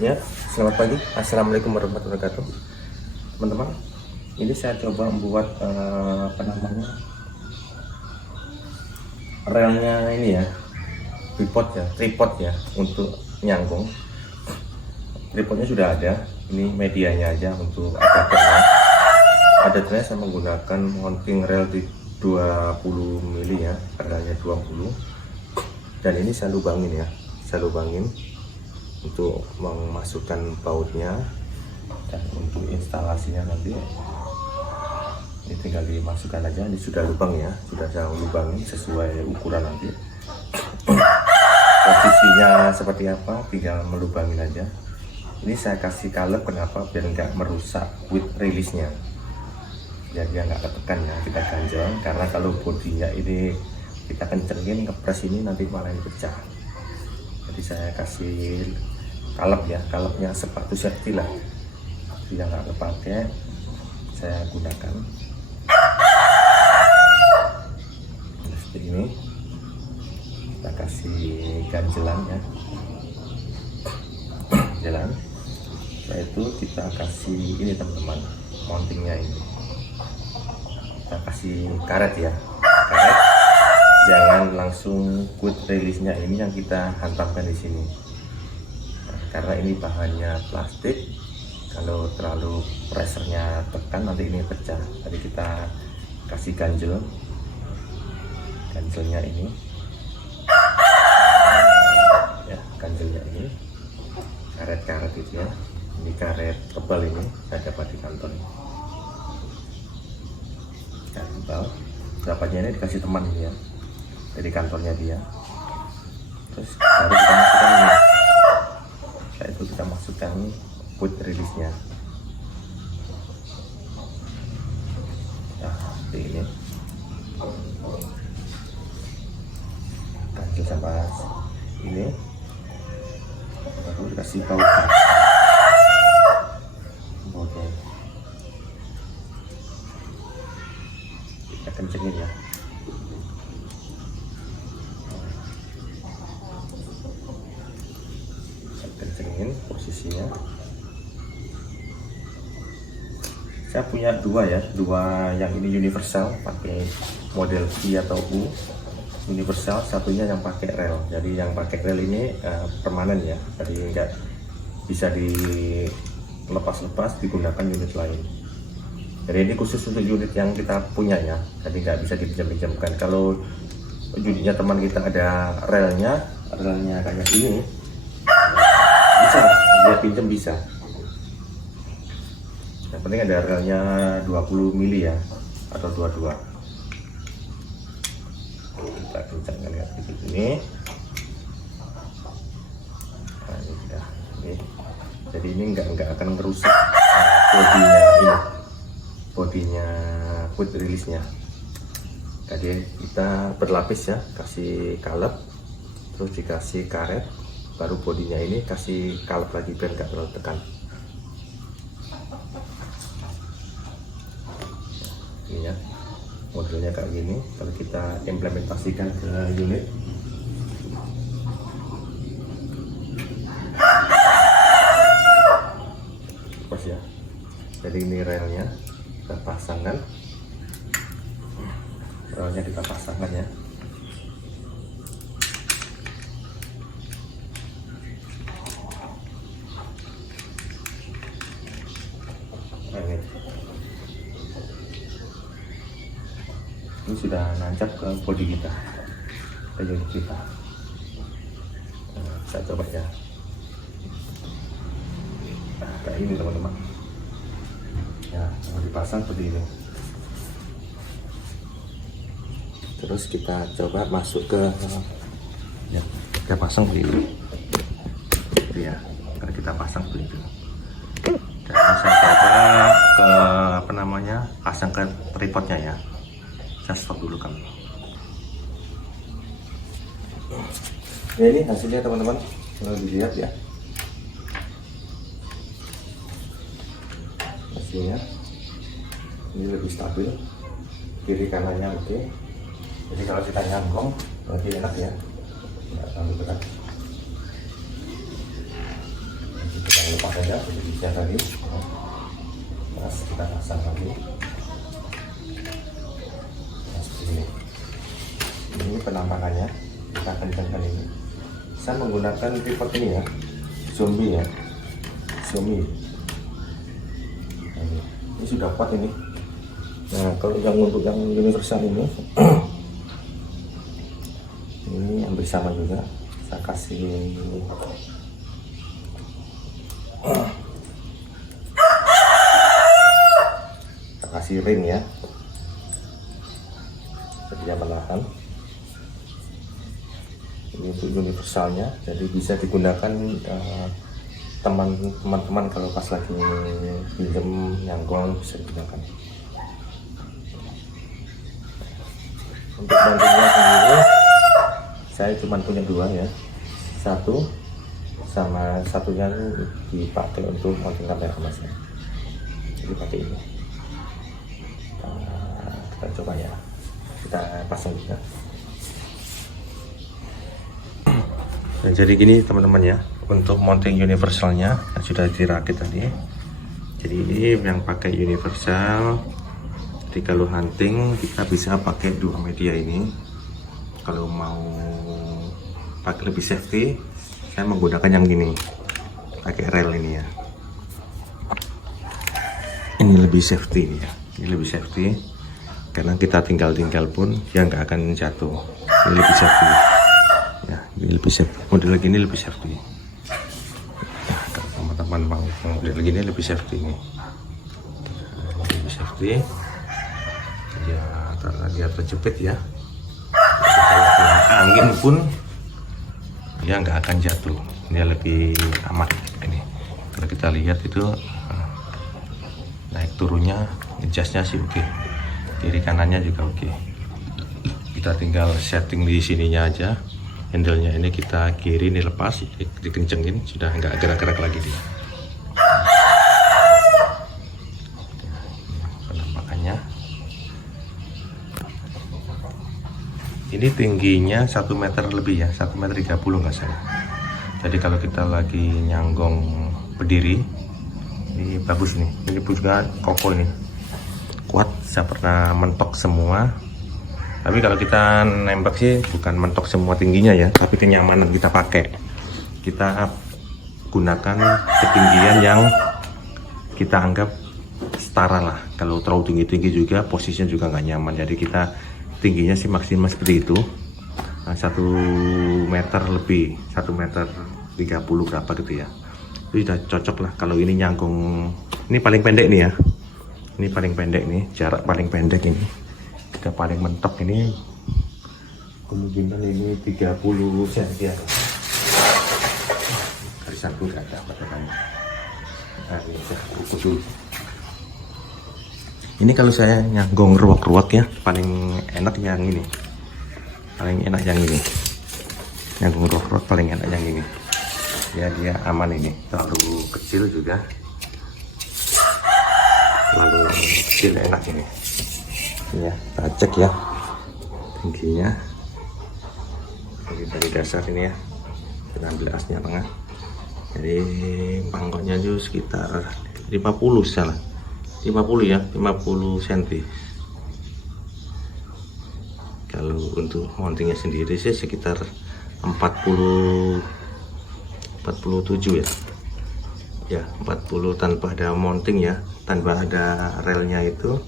Ya, selamat pagi. Assalamualaikum warahmatullahi wabarakatuh. Teman-teman, ini saya coba membuat relnya ini ya, tripod ya untuk nyangkung. Tripodnya sudah ada. Ini medianya aja untuk adapternya. Adapternya saya menggunakan mounting rel di 20 mili ya, relnya 20. Dan ini saya lubangin ya, untuk memasukkan bautnya, dan untuk instalasinya nanti ini tinggal dimasukkan aja. Ini sudah lubang ya, sudah saya lubangin sesuai ukuran nanti. Posisinya seperti apa tinggal melubangin aja. Ini saya kasih kalep, kenapa? Biar nggak merusak width release nya, biar dia nggak ketekan ya, kita ganjel. Karena kalau bodinya ini kita kencengin, ngepres ini nanti malah pecah. Jadi saya kasih kalep ya, kalepnya sepatu safety lah, dia nggak kepake, saya gunakan seperti ini. Kita kasih ganjelan ya, jalan. Setelah itu kita kasih ini teman-teman, mountingnya ini kita kasih karet ya, karet. Jangan langsung quick release nya ini yang kita hantamkan di sini. Karena ini bahannya plastik, kalau terlalu pressernya tekan nanti ini pecah. Jadi kita kasih ganjelnya ini ya, ganjelnya ini, karet itu ya, ini karet tebal, ini saya dapat di kantor, karet tebal. Dapatnya ini dikasih teman ini ya, dari kantornya dia. Terus baru kita masukkan ini. Setelah itu kita masukkan quick release nya. Nah, seperti ini. Ganjel sampai ini. Baru dikasih bautnya. Kita kencengin ya. Kencengin posisinya. Saya punya dua yang ini universal, pakai model V atau U universal, satunya yang pakai rel. Jadi yang pakai rel ini permanen ya, jadi enggak bisa dilepas-lepas, digunakan unit lain. Jadi ini khusus untuk unit yang kita punya ya, jadi nggak bisa dipinjam-pinjamkan. Kalau unitnya teman kita ada relnya kayak ini, bisa dia pinjam, bisa. Yang penting ada relnya 20 mili ya, atau 22. Kita kencangkan ya, seperti ini. Nah, ini sudah ini. Jadi ini nggak akan merusak bodinya quick release nya. Jadi kita berlapis ya, kasih kalep, terus dikasih karet, baru bodinya ini kasih kalep lagi biar nggak terlalu tekan. Ini ya, modelnya kayak gini. Kalau kita implementasikan ke unit, pas ya. Jadi ini relnya kita pasangkan, ya. Ini sudah nancap ke bodi kita, ke unit kita. Nah, saya coba ya. Nah, kayak ini teman-teman ya, mau dipasang seperti ini. Terus kita coba masuk ke ya, kita pasang di ya, akan kita pasang seperti itu. Dan saya coba pasang ke tripodnya ya. Saya stop dulu kan. Ya, ini hasilnya teman-teman, kalau dilihat ya, hasilnya ini lebih stabil, kiri kanannya oke. Jadi kalau kita nyambung lebih enak ya, nggak terlalu berat. Kita ada rilisnya tadi. Terus kita pasang lagi. Nah, seperti ini penampakannya. Kita kencangkan ini. Saya menggunakan pivot ini ya, Xiaomi ya, Xiaomi. Nah, ini sudah kuat ini. Nah, kalau yang untuk yang universal ini ini hampir sama juga. Saya kasih ring ya, jadi menahan. Ini untuk universalnya, jadi bisa digunakan teman-teman kalau pas lagi pinjam nyanggong bisa digunakan. Untuk mountingnya sendiri saya cuma punya dua ya, satu sama satunya dipakai untuk mounting kamera masnya, jadi pakai ini. Kita coba ya, kita pasang juga. Nah, jadi gini teman-teman ya, untuk mounting universalnya yang sudah dirakit tadi. Jadi ini yang pakai universal. Jadi kalau hunting kita bisa pakai dua media ini. Kalau mau pakai lebih safety, saya menggunakan yang gini, pakai rel ini ya. Ini lebih safety ini ya. Ini lebih safety karena kita tinggal pun dia nggak akan jatuh. Ini lebih safety. Ya, ini lebih safety. Model gini lebih safety. Nah, kalau teman-teman mau model gini lebih safety ini. Lebih safety. Ya, karena dia terjepit ya. Angin pun dia nggak akan jatuh. Ini lebih aman ini. Kalau kita lihat itu naik turunnya, adjustnya sih oke. Kiri kanannya juga oke. Kita tinggal setting di sininya aja. Handle-nya ini kita kiri, ini lepas, dikencengin, sudah nggak gerak-gerak lagi dia. Penampakannya. Ini tingginya 1 meter lebih ya, 1,30 meter nggak salah. Jadi kalau kita lagi nyanggong berdiri, ini bagus nih. Ini pun juga kokoh ini, kuat. Saya pernah mentok semua. Tapi kalau kita nembak sih bukan mentok semua tingginya ya, tapi kenyamanan kita pakai. Kita gunakan ketinggian yang kita anggap setara lah. Kalau terlalu tinggi-tinggi juga posisinya juga nggak nyaman. Jadi kita tingginya sih maksimal seperti itu. 1 meter lebih, 1 meter 30 berapa gitu ya. Itu sudah cocok lah. Kalau ini nyangkung, ini paling pendek nih ya. Ini paling pendek nih, jarak paling pendek ini. Kita paling mentok ini kemungkinan ini 30 cm. Garisan dulu ada batasannya. Nah, ini saya ukur dulu. Ini kalau saya nyanggong ruwak-ruwak ya, paling enak yang ini. Paling enak yang ini. Nyanggong ruwak-ruwak paling enak yang ini. Ya dia aman ini. Terlalu kecil juga. Terlalu kecil enak ini. Ya, kita cek ya tingginya. Jadi dari dasar ini ya, kita ambil asnya tengah. Jadi pangkotnya itu sekitar 50 salah. 50 ya, 50 cm. Kalau untuk mountingnya sendiri sih sekitar 47 ya. Ya, 40 tanpa ada mounting ya, tanpa ada relnya itu.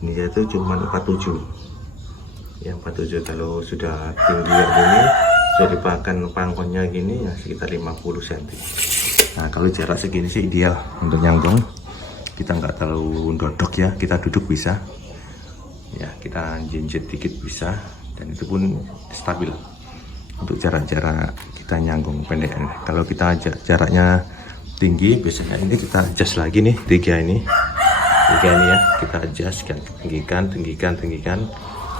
Ini itu cuma 47 ya, 47. Kalau sudah tinggi ini sudah dipakai pangkotnya gini ya sekitar 50 cm. Nah kalau jarak segini sih ideal untuk nyanggong. Kita nggak terlalu dodok ya, kita duduk bisa ya, kita jinjit dikit bisa, dan itu pun stabil untuk jarak-jarak kita nyanggong pendek. Kalau kita jaraknya tinggi biasanya ini kita adjust lagi nih, tiga ini ya, kita adjust, kita tinggikan,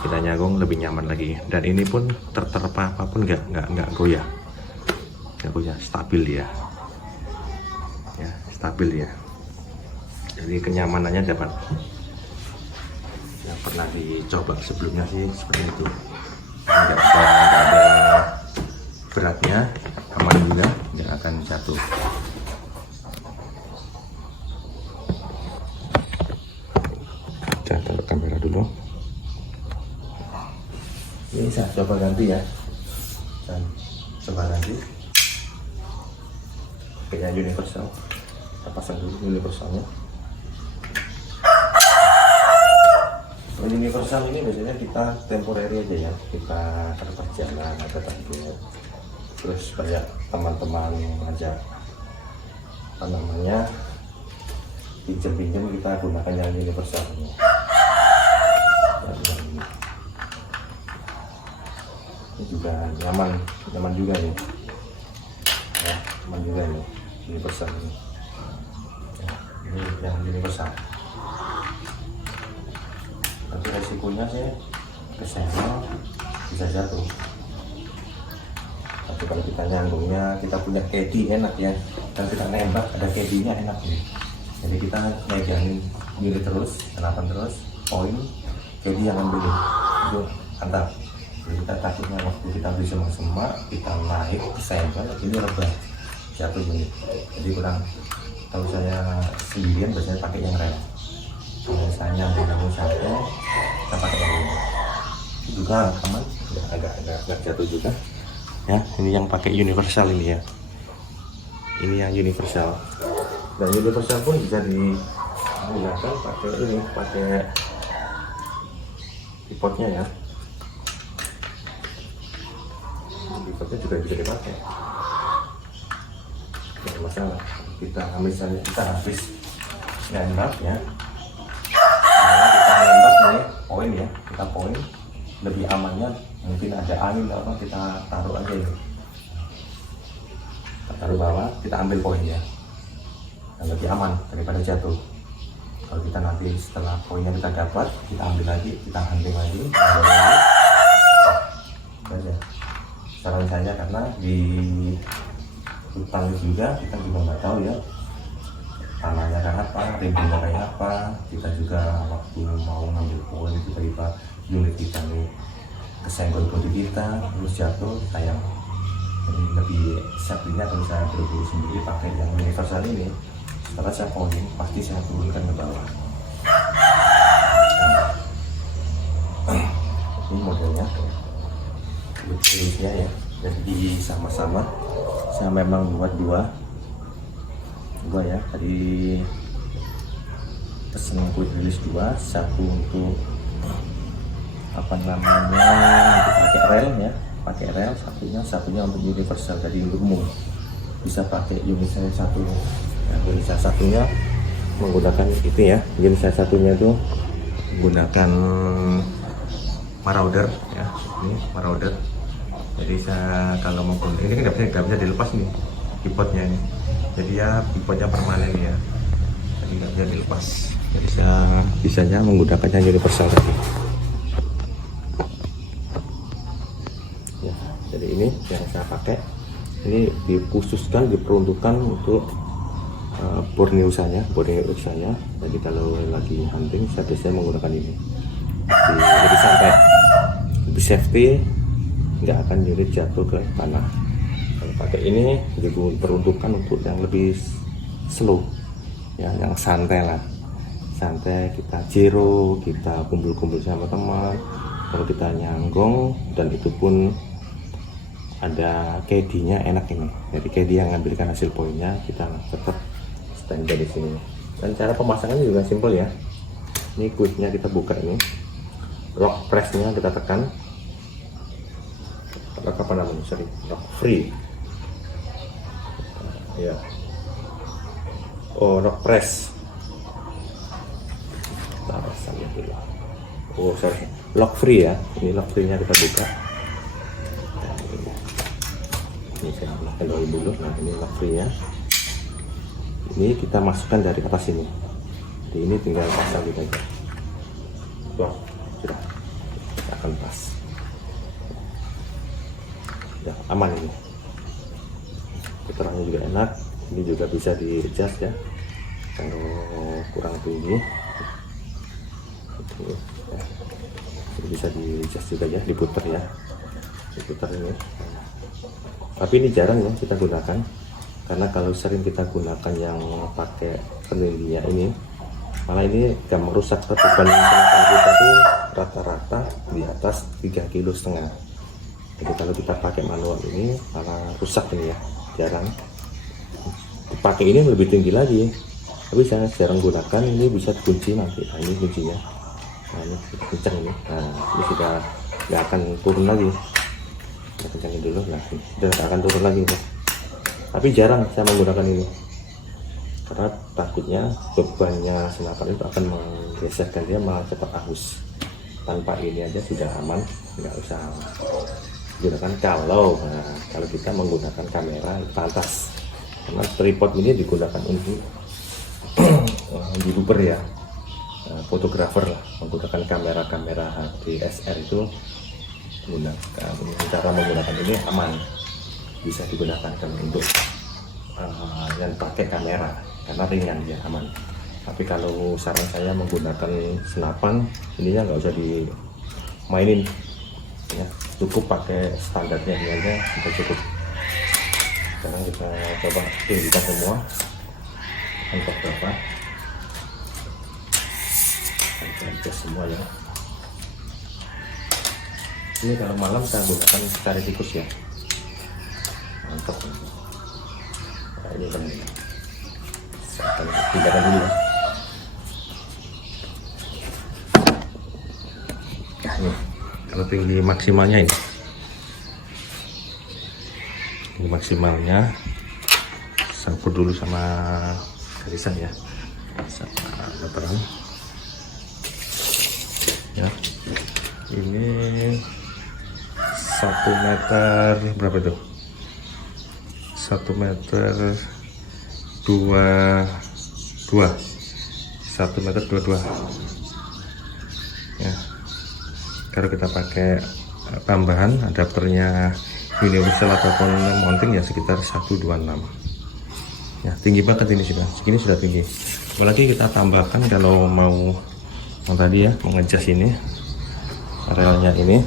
kita nyanggong lebih nyaman lagi. Dan ini pun terterpa apapun nggak goyah, stabil dia ya, stabil ya. Jadi kenyamanannya dapat. Yang pernah dicoba sebelumnya sih seperti itu, nggak ada beratnya, aman juga, nggak akan jatuh. Ini saya coba ganti ya, dan coba ganti kayak universal. Kita pasang dulu universalnya. Universal ini biasanya kita temporary aja ya, kita terlepas jalan atau terbuat, terus banyak teman-teman ngajak apa namanya pinjam-pinjam, kita gunakan yang universal ini. Ini juga nyaman juga nih ya, nyaman juga nih universal ini ya, ini yang universal. Tapi resikonya sih kesenggol bisa jatuh. Tapi kalau kita nyanggungnya, kita punya caddy enak ya, dan kita nembak ada caddy-nya enak nih. Jadi kita megangin unit terus, senapan terus, poin, caddy yang ambil itu mantap. Jadi kita takutnya waktu kita beli semak-semak, kita naik kesenggol, ini rebah jatuh unit. Jadi kurang, kalau saya sendirian biasanya pakai yang rem. Kalau misalnya nyambung sampai, kita pakai yang ini juga aman, agak jatuh juga ya. Ini yang pakai universal ini ya, ini yang universal, dan universal pun bisa digunakan pakai ini, pakai tripodnya ya. Tripodnya juga bisa dipakai, tidak masalah. Kita misalnya kita habis nembak ya, kita nembak ini poin ya, kita poin lebih amannya, mungkin ada angin apa, kita taruh aja ini, kita taruh bawah, kita ambil poin ya, dan lebih aman daripada jatuh. Kalau kita nanti setelah poinnya kita dapat, kita ambil lagi, kita hunting lagi, aja saran saya, karena di hutan juga kita juga nggak tahu ya tanahnya kayak apa, rimbunnya kayak apa. Kita juga waktu mau ngambil poin tiba-tiba unit kita nih kesenggol bodi kita terus jatuh, sayang. Jadi lebih safety-nya kalau saya berburu sendiri pakai yang universal ini, setelah saya poin pasti saya turunkan ke bawah. Ini modelnya, jenisnya ya, jadi sama-sama saya memang buat dua ya. Tadi pesen quick release 2, satu untuk apa namanya, untuk pakai rel ya, pakai rel, satunya untuk universal. Jadi umum bisa pakai unit saya satu ya, unit saya satunya menggunakan itu ya, unit saya satunya itu menggunakan marauder ya, ini marauder. Jadi saya kalau mau ini kan nggak bisa dilepas nih tripodnya ini, jadi ya tripodnya permanen ya, jadi nggak bisa dilepas. Jadi saya bisanya menggunakan yang universal tadi ya. Jadi ini yang saya pakai ini dikhususkan, diperuntukkan untuk Borneo saya. Jadi kalau lagi hunting saya biasanya menggunakan ini, jadi santai, lebih safety, nggak akan unit jatuh ke tanah. Kalau pakai ini diperuntukkan untuk yang lebih slow ya, yang santai lah, santai. Kita zero, kita kumpul-kumpul sama teman, kalau kita nyanggong, dan itu pun ada caddy-nya enak ini. Jadi caddy yang ngambilkan hasil poinnya, kita tetap standby di sini. Dan cara pemasangannya juga simple ya. Ini quicknya kita buka, ini lock press-nya kita tekan, apa namanya, lock free ya, lock press, lock free ya. Ini lock free nya kita buka, ini saya pakai dulu. Nah ini lock free nya, ini kita masukkan dari atas ini. Jadi ini tinggal pasang kita aja, wah sudah akan pas ya, aman ini. Puterannya juga enak, ini juga bisa di adjust ya, kalau kurang tinggi itu ya, bisa di adjust juga ya, diputer ya, diputer ini. Tapi ini jarang ya kita gunakan, karena kalau sering kita gunakan yang pakai penilinya ini, malah ini gak merusak beban penakan kita tuh rata-rata di atas 3,5 kg. Jadi kalau kita pakai manual ini malah rusak ini ya, jarang dipakai. Ini lebih tinggi lagi, tapi saya jarang gunakan. Ini bisa dikunci nanti. Nah ini kuncinya, nah ini kencang ini. Nah ini sudah nggak akan turun lagi. Kita kencangin dulu, nah sudah nggak akan turun lagi ya. Tapi jarang saya menggunakan ini karena takutnya bebannya senapan itu akan menggeserkan dia, malah cepat hangus. Tanpa ini aja sudah aman, nggak usah gunakan kalau kita menggunakan kamera pantas, karena tripod ini digunakan untuk youtuber ya, fotografer lah, menggunakan kamera DSLR itu menggunakan cara menggunakan ini aman, bisa digunakan untuk yang pakai kamera karena ringan dia, aman. Tapi kalau saran saya menggunakan senapan ininya nggak usah dimainin ya, cukup pakai standarnya ini aja sudah cukup. Sekarang kita coba tinggikan semua untuk berapa, kita semua ya. Ini kalau malam saya gunakan cari tikus ya, mantap. Nah, ini kan saya akan tinggalkan dulu ya. Nah, ini kalau tinggi maksimalnya ini maksimalnya saya ukur dulu sama garisan ya, sama meteran ya. Ini 1 meter berapa itu, 1 meter 22, 1 meter 22 ya. Kalau kita pakai tambahan adapternya universal ataupun mounting ya sekitar 126 ya. Tinggi banget ini, sudah segini sudah tinggi. Apalagi kita tambahkan kalau mau yang tadi ya, mengejas ini relnya ini,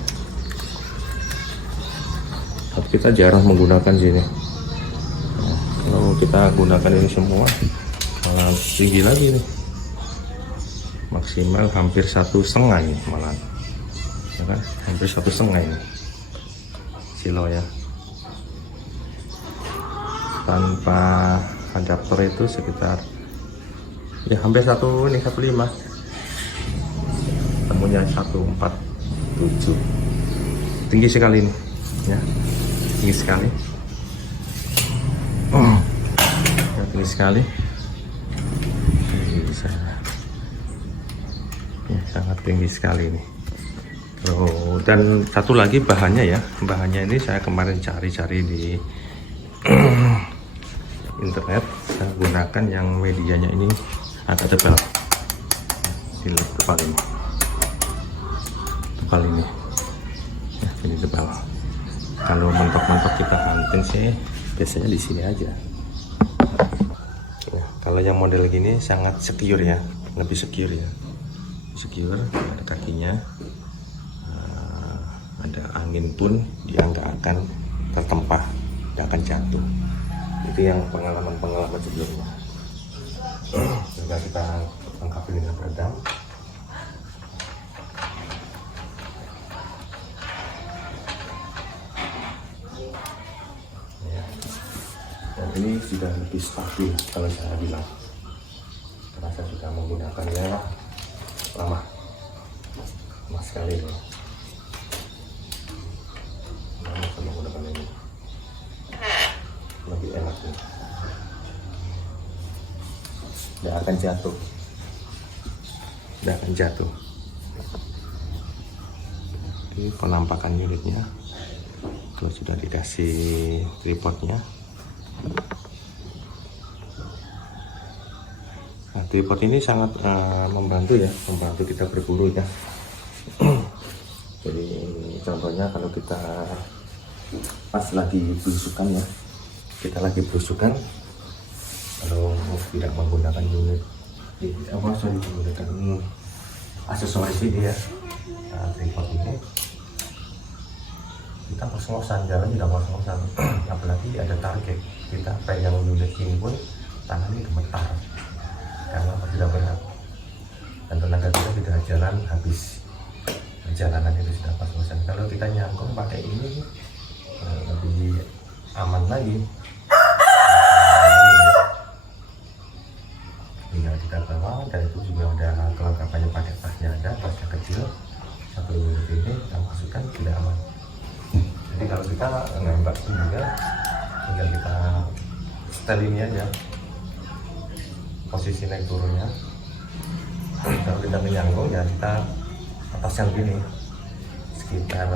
tapi kita jarang menggunakan sini. Nah, kalau kita gunakan ini semua malah tinggi lagi nih, maksimal hampir 1,5 ini malah ya kan, hampir 1,5 ini silo ya. Tanpa adapter itu sekitar ya hampir 1,5, temunya 147. Tinggi sekali ini ya, tinggi sekali ya, tinggi sekali. Ini bisa ya, sangat tinggi sekali ini. Dan satu lagi bahannya ya, bahannya ini saya kemarin cari-cari di internet. Saya gunakan yang medianya ini agak tebal, tebal ini ya, ini tebal. Kalau mentok-mentok kita hunting sih biasanya di sini aja ya. Kalau yang model gini sangat secure ya, lebih secure ya, secure. Ada kakinya, ada angin pun dia nggak akan tertempah, nggak akan jatuh. Itu yang pengalaman sebelumnya. Juga kita lengkapi dengan peredam. Ya. Dan ini sudah lebih stabil kalau saya bilang, karena saya sudah menggunakannya lama sekali loh. Menggunakan ini lebih enak nih, tidak akan jatuh, Ini penampakan unitnya kalau sudah dikasih tripodnya. Nah, tripod ini sangat membantu ya, membantu kita berburu ya. Jadi contohnya kalau kita pas lagi belusukan ya, kalau tidak menggunakan unit menggunakan aksesoris ini ya, tripod ini, kita ngos-ngosan, jalan tidak ngos-ngosan. Apalagi ada target, kita pegang unit ini pun tangan ini gemetar karena tidak berat dan tenaga kita tidak jalan habis. perjalanan itu sudah pas-pasan. Kalau kita nyangkung pakai ini lebih aman lagi. Tinggal kita bawa, dan itu juga udah kelengkapannya, pakai tasnya ada, tasnya kecil, satu ini kita masukkan, tidak aman. Jadi kalau kita nembak juga tinggal kita setel ini aja posisi naik turunnya. Kalau kita menyangkung ya kita atas yang gini, sekitar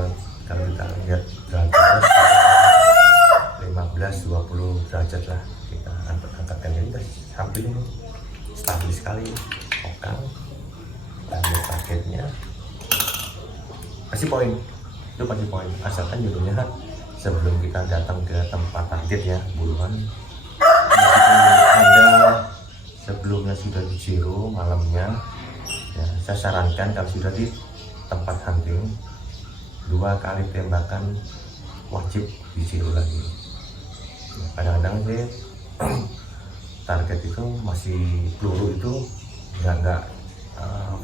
kalau kita lihat derajat 15-20 derajat lah, kita angkatkan ini sampai ini stabil sekali. Kokang dan targetnya kasih poin, itu pasti poin, asalkan judulnya sebelum kita datang ke tempat target ya, buruan. Meskipun Anda sebelumnya sudah di zero malamnya ya, saya sarankan kalau sudah di tempat hunting 2 kali tembakan wajib di zero lagi. Kadang-kadang sih target itu masih peluru itu nggak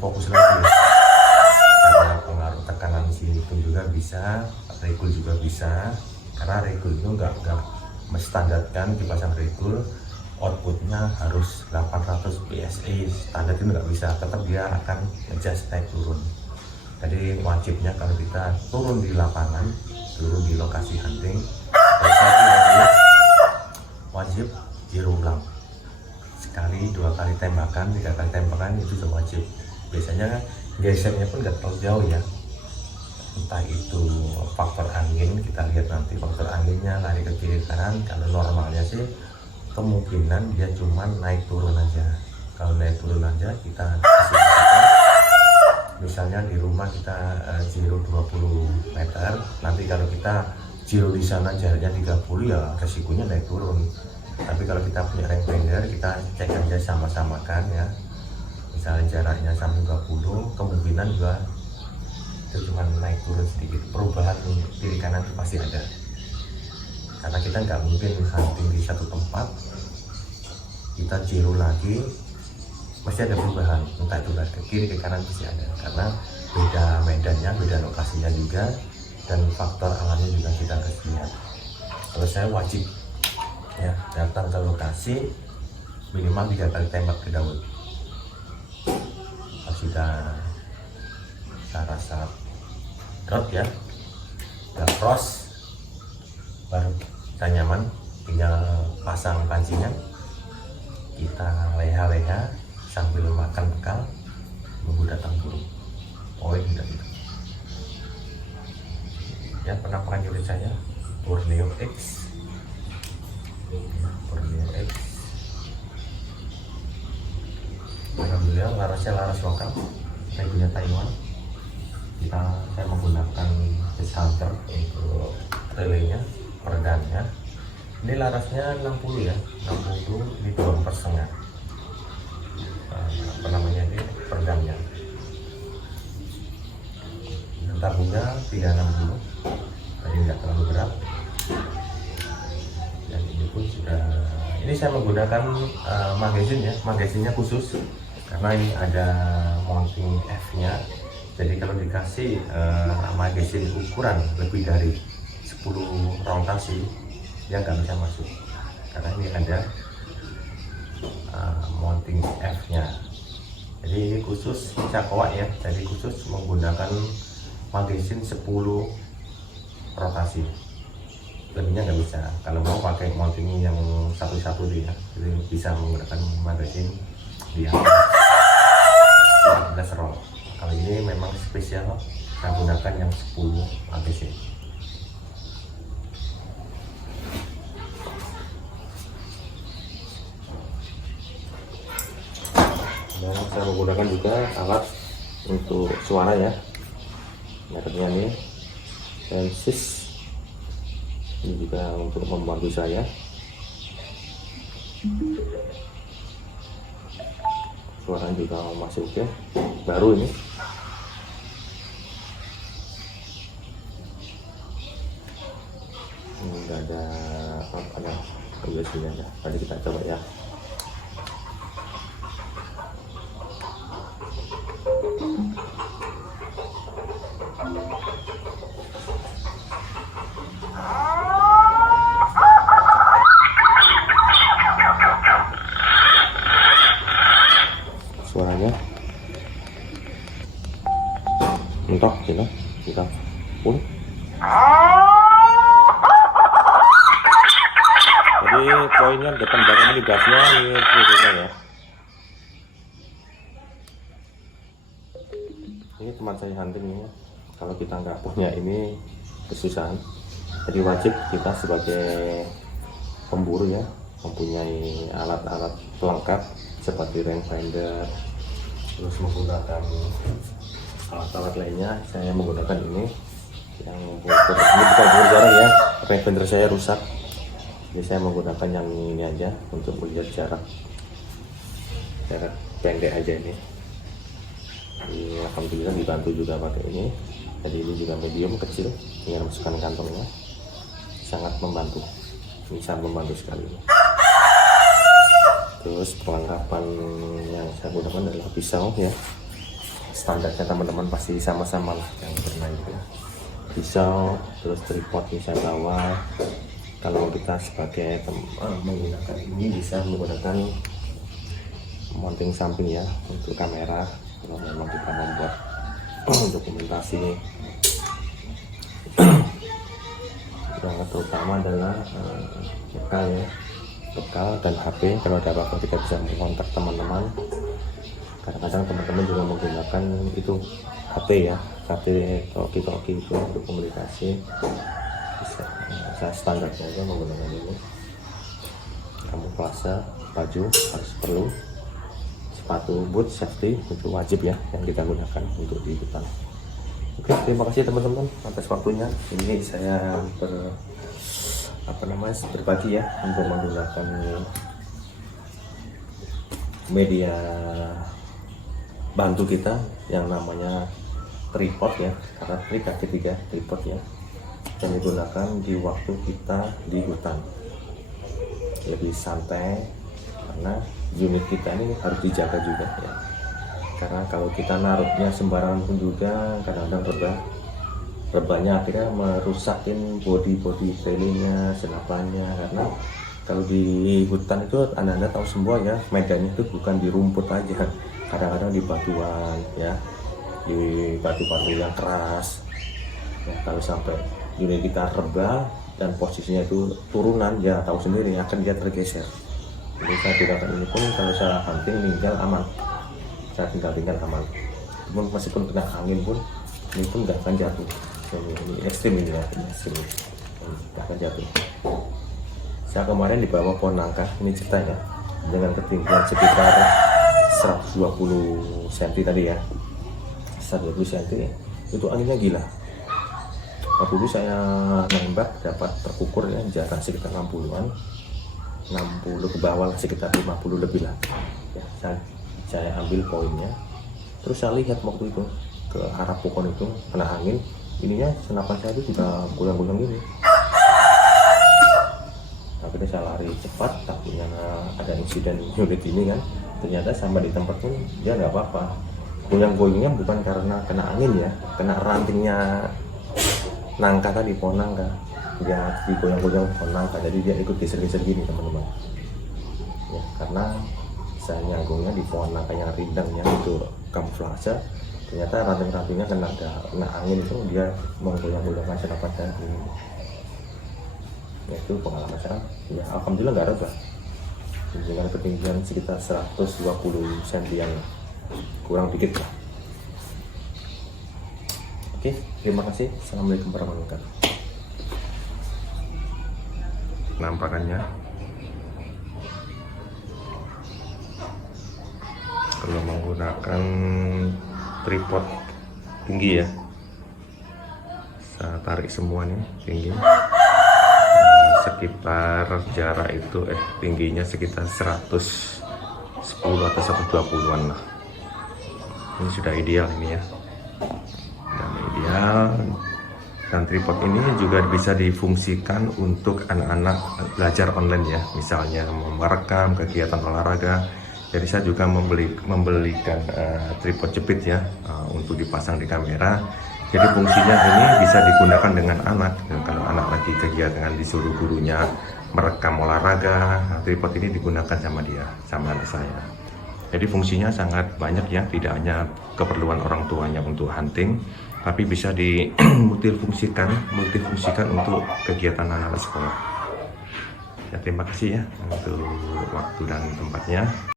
fokus lagi, karena pengaruh tekanan itu juga bisa, regul juga bisa, karena regul itu nggak menstandarkan dipasang regul outputnya harus 800 PSI, standar itu nggak bisa, tetap dia akan adjust naik turun. Jadi wajibnya kalau kita turun di lapangan, turun di lokasi hunting, wajib zero ulang. Sekali, 2 kali tembakan, 3 kali tembakan itu sudah wajib. Biasanya gesernya pun nggak terlalu jauh ya, entah itu faktor angin, kita lihat nanti faktor anginnya lari ke kiri kanan. Kalau normalnya sih kemungkinan dia cuma naik turun aja. Kalau naik turun aja kita kasih misalnya di rumah kita zero 20 meter, nanti kalau kita zero di sana jaraknya 30 ya resikonya naik turun. Tapi kalau kita punya rangefinder, kita cek aja sama-samakan ya, misalnya jaraknya sampai 20, kemungkinan juga itu cuma naik turun sedikit, perubahan kiri kanan itu pasti ada, karena kita nggak mungkin hunting di satu tempat kita zero lagi pasti ada perubahan, entah itu ke kiri ke kanan pasti ada, karena beda medannya, beda lokasinya juga, dan faktor alamnya juga kita harus lihat. Kalau saya wajib ya datang ke lokasi minimal 3 kali tembak ke daun. Kalau sudah saya rasa drop ya, udah cross, baru kita nyaman, tinggal pasang pancingan, kita leha-leha sambil makan bekal, nunggu datang burung. Poin tidak gitu ya. Penampakan unit saya Borneo X, Borneo X. Alhamdulillah larasnya laras lokal, saya punya Taiwan. Saya menggunakan Fish Hunter untuk relaynya, peredamnya. Ini larasnya 60 ya, 60, ini 2,5. Apa namanya ini peredamnya. Tabungnya 360, jadi nggak terlalu berat. Dan ini pun sudah, ini saya menggunakan magazine ya, magazinnya khusus karena ini ada mounting F-nya. Jadi kalau dikasih magazine ukuran lebih dari 10 rotasi, dia nggak bisa masuk, karena ini ada mounting F-nya. Jadi ini khusus Cakoa ya, jadi khusus menggunakan magazine 10 rotasi, lebihnya nggak bisa. Kalau mau pakai mounting yang satu-satu dia, jadi bisa menggunakan magazine di atas 14 roll. Kalau ini memang spesial, saya gunakan yang 10 magazine. Nah, saya menggunakan juga alat untuk suara ya, mereknya ini Sensis, ini juga untuk membantu saya. Suaranya juga masuk ya, baru ini. Enggak ada apa-apa, USB-nya ya. Tadi kita coba ya. suaranya mentok gitu, mentok pun. Jadi poinnya depan belakang ini gasnya, ini triggernya ya. Ini teman saya hunting ini. Kalau kita nggak punya ini kesusahan. Jadi wajib kita sebagai pemburu ya mempunyai alat-alat pelengkap seperti rangefinder, terus menggunakan alat-alat lainnya. Saya menggunakan ini yang bukan jarang ya, rangefinder saya rusak, jadi saya menggunakan yang ini aja untuk melihat jarak pendek aja ini. Alhamdulillah dibantu juga pakai ini. Jadi ini juga medium kecil, tinggal masukkan kantongnya, sangat membantu. Ini sangat membantu sekali. Terus perlengkapan yang saya gunakan adalah pisau ya. Standarnya teman-teman pasti sama-sama lah yang bermain itu. Pisau, terus tripod ini saya bawa. Kalau kita sebagai menggunakan ini bisa menggunakan mounting samping ya untuk kamera. Kalau memang kita membuat dokumentasi. Yang terutama adalah bekal ya, bekal dan HP. Kalau ada apa-apa kita bisa mengontak teman-teman. Kadang-kadang teman-teman juga menggunakan itu HP ya, HP talkie itu untuk komunikasi. Saya standarnya aja menggunakan ini. Kamuflase baju harus perlu, sepatu boot safety itu wajib ya yang kita gunakan untuk di hutan. Oke, terima kasih teman-teman atas waktunya. Ini saya berbagi ya untuk menggunakan media bantu kita yang namanya tripod ya, karena kaki 3 tripod ya, dan digunakan di waktu kita di hutan lebih santai, karena unit kita ini harus dijaga juga ya, karena kalau kita naruhnya sembarangan pun juga kadang-kadang rebahnya akhirnya merusakin body trailingnya, senapannya. Karena kalau di hutan itu anda tahu semua ya, medannya itu bukan di rumput aja, kadang-kadang di batuan ya, di batu-batu yang keras ya. Kalau sampai unit kita rebah dan posisinya itu turunan, ya tahu sendiri akan dia tergeser. Jadi saya gunakan ini pun kalau saya hunting tinggal aman, saya tinggal aman. Meskipun kena angin pun ini pun nggak akan jatuh. Ini ekstrim ini ya, ekstrim, nggak akan jatuh. Saya kemarin dibawa pohon nangka, ini ceritanya, dengan ketinggian sekitar 120 cm tadi ya, 120 cm itu anginnya gila. Waktu itu saya nembak dapat terukur ya jarak sekitar 60-an, 60 ke bawah lah, sekitar 50 lebih lah ya. Saya ambil poinnya, terus saya lihat waktu itu ke arah pohon itu kena angin, ininya senapan saya itu juga goyang-goyang gini. Akhirnya saya lari cepat, takutnya ada insiden unit ini kan. Ternyata sampai di tempat pun dia nggak apa-apa. Goyang-goyangnya bukan karena kena angin ya, kena rantingnya nangka tadi, pohon nangka. Dia digoyang-goyang pohon nangka, jadi dia ikut geser-geser gini teman-teman ya, karena saya nyanggungnya di pohon nangka yang rindangnya itu kamuflase. Ternyata ranting-rantingnya kena angin itu dia menggoyang-goyangkan senapan saya ini. Ya, itu pengalaman saya ya, alhamdulillah nggak rebah dengan ketinggian sekitar 120 cm yang kurang dikit lah. Oke, terima kasih. Assalamualaikum warahmatullahi wabarakatuh. Penampakannya kalau menggunakan tripod tinggi ya, saya tarik semua nih tinggi, sekitar jarak itu tingginya sekitar 110 atau 120-an lah. Ini sudah ideal ini ya, dan ideal. Dan tripod ini juga bisa difungsikan untuk anak-anak belajar online ya, misalnya merekam kegiatan olahraga. Jadi saya juga membelikan tripod jepit ya, untuk dipasang di kamera. Jadi fungsinya ini bisa digunakan dengan anak. Kalau anak lagi kegiatan disuruh gurunya merekam olahraga, tripod ini digunakan sama dia, sama anak saya. Jadi fungsinya sangat banyak ya, tidak hanya keperluan orang tuanya untuk hunting, tapi bisa dimultifungsikan untuk kegiatan anak-anak sekolah. Ya, terima kasih ya untuk waktu dan tempatnya.